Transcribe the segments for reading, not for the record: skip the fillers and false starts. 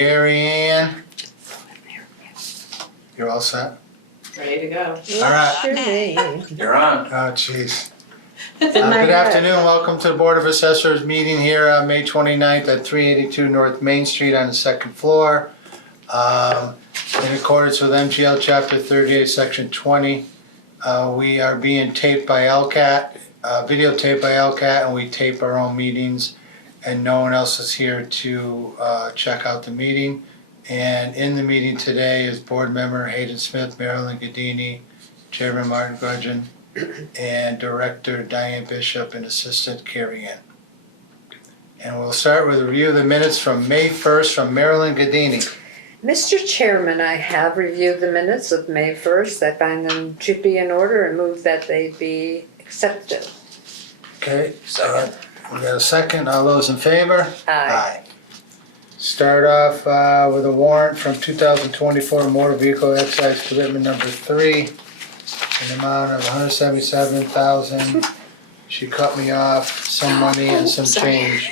Mary Ann, you're all set? Ready to go. All right. You're on. Oh, jeez. In Good my head. afternoon, welcome to the Board of Assessors meeting here on May 29th at 382 North Main Street on the second floor. In accordance with MGL Chapter 38, Section 20, we are being taped by LCAT, videotaped by LCAT, and we tape our own meetings, and no one else is here to check out the meeting. And in the meeting today is Board Member Hayden Smith, Marilyn Gadini, Chairman Martin Gudgeon, and Director Diane Bishop and Assistant Carrie Ann. And we'll start with a review of the minutes from May 1st from Marilyn Gadini. Mr. Chairman, I have reviewed the minutes of May 1st. I find them to be in order and move that they be accepted. Okay, so we got a second. All those in favor? Aye. Start off with a warrant from 2024 Motor Vehicle Excise Commitment Number 3 in the amount of $177,000. She cut me off some money and some change.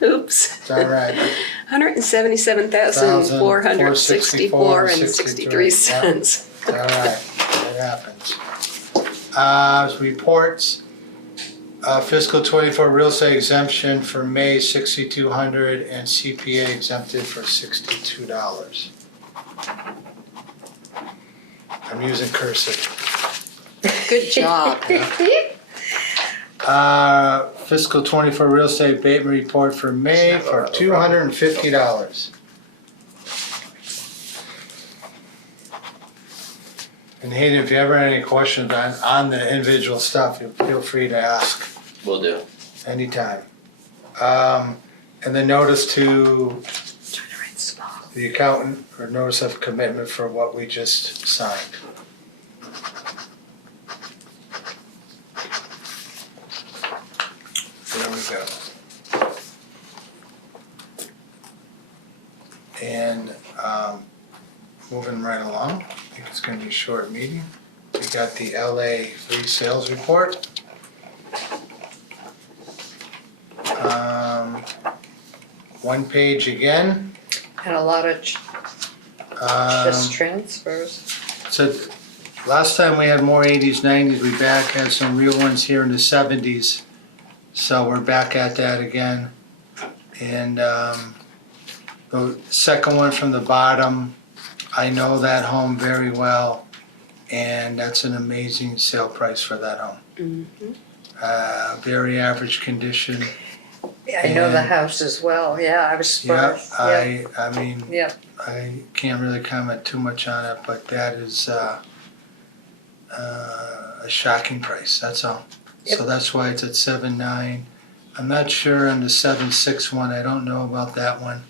Oops. It's all right. $177,464.63. All right, it happens. Reports. Fiscal 24 real estate exemption for May $6,200 and CPA exempted for $62. I'm using cursive. Good job. Fiscal 24 real estate abatement report for May for $250. And Hayden, if you ever have any questions on the individual stuff, feel free to ask Will do. anytime. And the notice to the accountant, or notice of commitment for what we just signed. There we go. And moving right along, I think it's going to be a short meeting. We got the LA resales report. One page again. And a lot of just transfers. So last time we had more 80s, 90s, we had some real ones here in the 70s. So we're back at that again. And the second one from the bottom, I know that home very well, and that's an amazing sale price for that home. Mm-hmm. Very average condition. I know the And- house as well. Yeah, I was Yeah, surprised. I mean, Yeah. I can't really comment too much on it, but that is a shocking price, that's all. So that's why it's at 7.9. I'm not sure on the 7.6 one, I don't know about that one.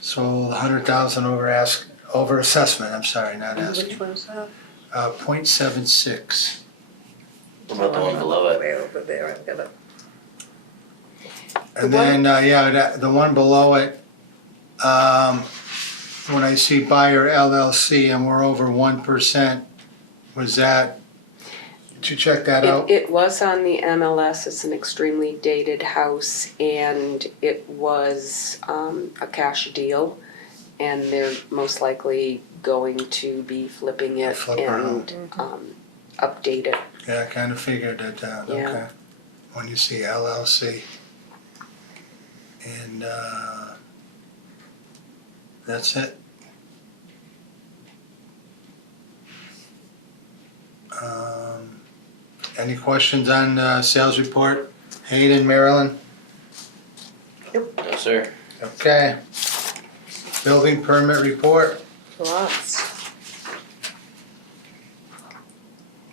So the 100,000 over assessment, I'm sorry, not asking. Which one's that? 0.76. What about the one below it? Way over there. I've got it. And then, the one below it, when I see buyer LLC and we're over 1%, was that, did you check that out? It was on the MLS. It's an extremely dated house, and it was a cash deal, and they're most likely going to be flipping it Flip her and update it. Yeah, I kind of figured that, Yeah. okay. When you see LLC. And that's it. Any questions on sales report? Hayden, Marilyn? No, sir. Okay. Building permit report? Lots.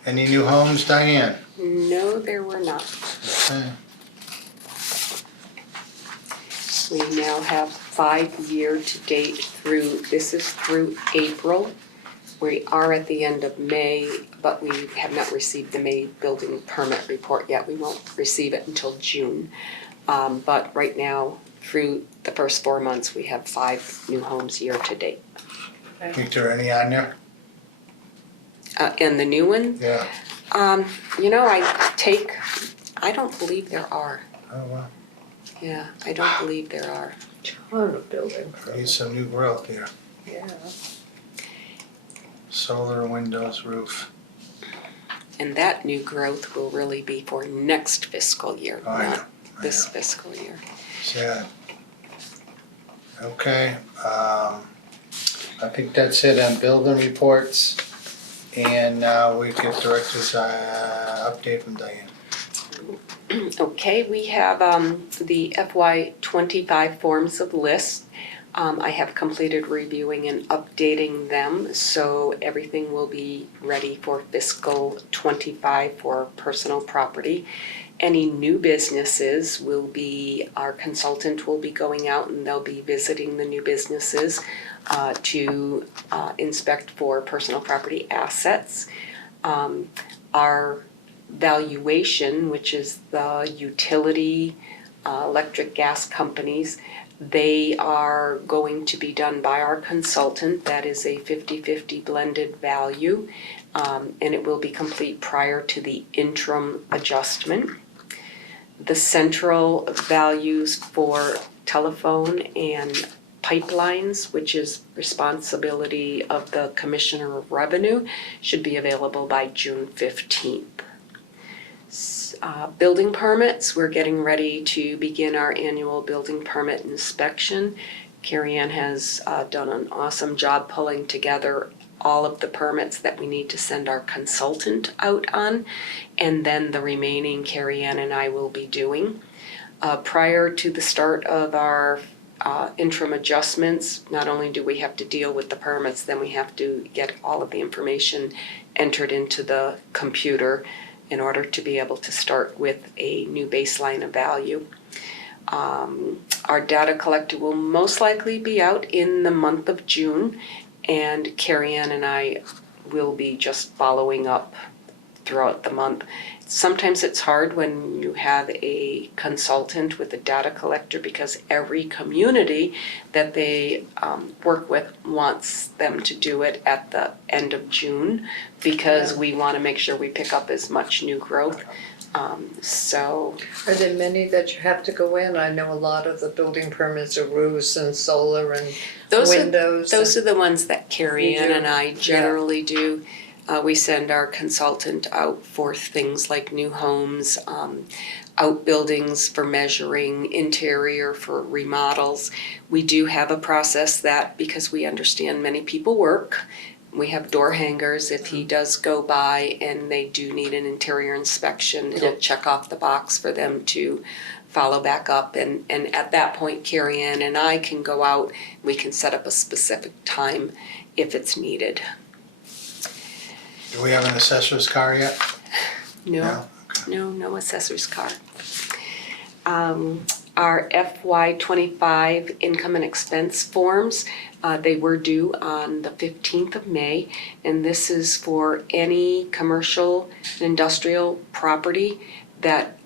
Any new homes, Diane? No, there were not. Okay. We now have 5 year-to-date through, this is through April. We are at the end of May, but we have not received the May building permit report yet. We won't receive it until June. But right now, through the first 4 months, we have 5 new homes year-to-date. Think there are any on there? And the new one, Yeah. I don't believe there are. Oh, wow. Yeah, I don't believe there are. Ton of building Need permits, some new growth here. yeah. Solar, windows, roof. And that new growth will really be for next fiscal year, Oh, I know, not this fiscal year. Sad. Okay, I think that's it on building reports. And now we get director's update from Diane. Okay, we have the FY '25 forms of list. I have completed reviewing and updating them, so everything will be ready for fiscal '25 for personal property. Any new businesses will be, our consultant will be going out and they'll be visiting the new businesses to inspect for personal property assets. Our valuation, which is the utility, electric, gas companies, they are going to be done by our consultant. That is a 50-50 blended value, and it will be complete prior to the interim adjustment. The central values for telephone and pipelines, which is responsibility of the Commissioner of Revenue, should be available by June 15th. Building permits, we're getting ready to begin our annual building permit inspection. Carrie Ann has done an awesome job pulling together all of the permits that we need to send our consultant out on, and then the remaining Carrie Ann and I will be doing. Prior to the start of our interim adjustments, not only do we have to deal with the permits, then we have to get all of the information entered into the computer in order to be able to start with a new baseline of value. Our data collector will most likely be out in the month of June, and Carrie Ann and I will be just following up throughout the month. Sometimes it's hard when you have a consultant with a data collector because every community that they work with wants them to do it at the end of June because we want to make sure we pick up as much new growth. So Are there many that you have to go in? I know a lot of the building permits are roofs and solar and windows. Those are the ones that Carrie You Ann do? and I generally do. We send our consultant out for things like new homes, outbuildings for measuring, interior for remodels. We do have a process that, because we understand many people work, we have door hangers. If he does go by and they do need an interior inspection, it'll check off the box for them to follow back up. And at that point, Carrie Ann and I can go out. We can set up a specific time if it's needed. Do we have an assessor's car yet? No, Okay. no assessor's card. Our FY '25 income and expense forms, they were due on the 15th of May, and this is for any commercial and industrial property that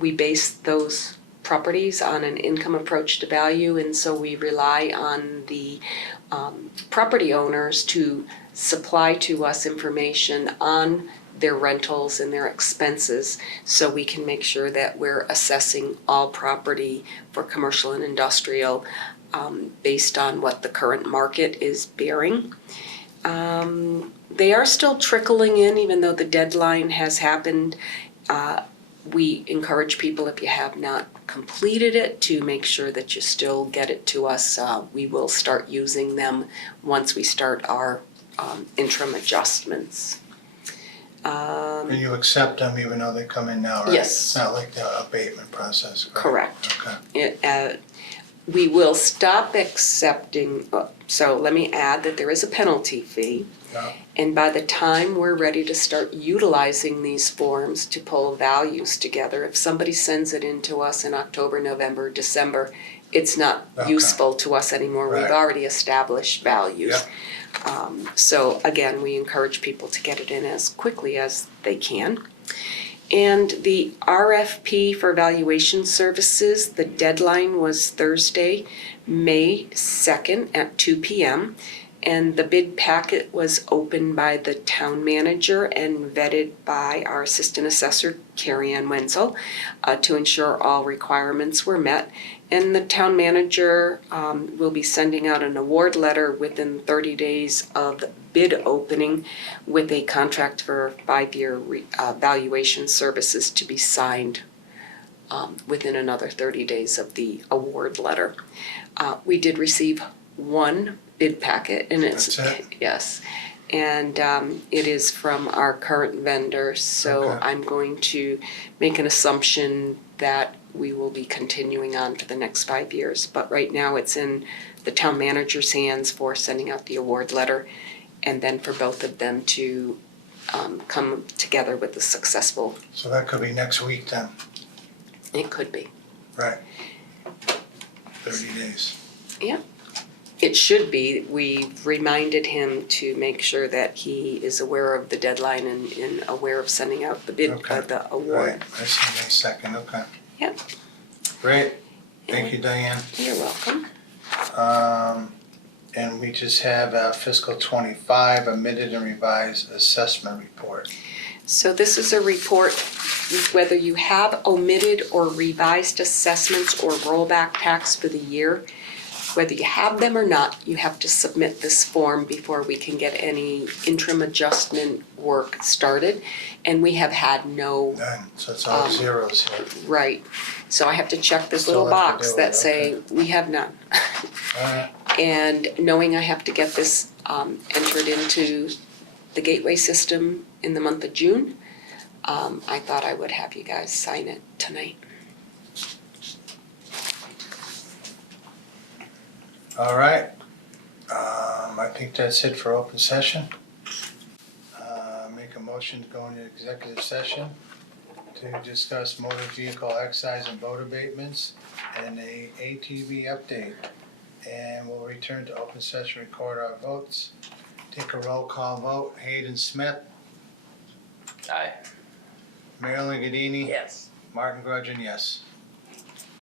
we base those properties on an income approach to value, and so we rely on the property owners to supply to us information on their rentals and their expenses so we can make sure that we're assessing all property for commercial and industrial based on what the current market is bearing. They are still trickling in even though the deadline has happened. We encourage people, if you have not completed it, to make sure that you still get it to us. We will start using them once we start our interim adjustments. And you accept them even though they come in now, right? Yes. It's not like the abatement process, right? Correct. Okay. We will stop accepting, so let me add that there is a penalty fee. Yeah. And by the time we're ready to start utilizing these forms to pull values together, if somebody sends it in to us in October, November, December, it's not Okay. useful to us anymore. Right. We've already established values. Yeah. So again, we encourage people to get it in as quickly as they can. And the RFP for valuation services, the deadline was Thursday, May 2nd at 2 p.m. And the bid packet was opened by the town manager and vetted by our assistant assessor, Carrie Ann Wenzel, to ensure all requirements were met. And the town manager will be sending out an award letter within 30 days of bid opening with a contract for 5-year valuation services to be signed within another 30 days of the award letter. We did receive one bid packet, and it's That's it? yes, and it is from our current vendor. So Okay. I'm going to make an assumption that we will be continuing on for the next 5 years. But right now, it's in the town manager's hands for sending out the award letter, and then for both of them to come together with a successful. So that could be next week then, It could be. right? 30 days. It should be. We've reminded him to make sure that he is aware of the deadline and aware of sending out the bid, Okay. the Right, award. I see May 2nd, okay. Yep. Great, thank you, Diane. You're welcome. And we just have fiscal 25 omitted and revised assessment report. So this is a report, whether you have omitted or revised assessments or rollback tax for the year, whether you have them or not, you have to submit this form before we can get any interim adjustment work started. And we have had no, None, so it's all zeros here. right. So I have to check this Still little have to box do it, that say, we have none. Alright, And knowing I have to get this entered into the gateway system in the month of June, I thought I would have you guys sign it tonight. alright. I think that's it for open session. Make a motion to go into executive session to discuss motor vehicle excise and vote abatements and a ATV update. And we'll return to open session, record our votes. Take a roll call vote. Hayden Smith, Aye. Marilyn Gadini. Yes. Martin Grudgeon, yes.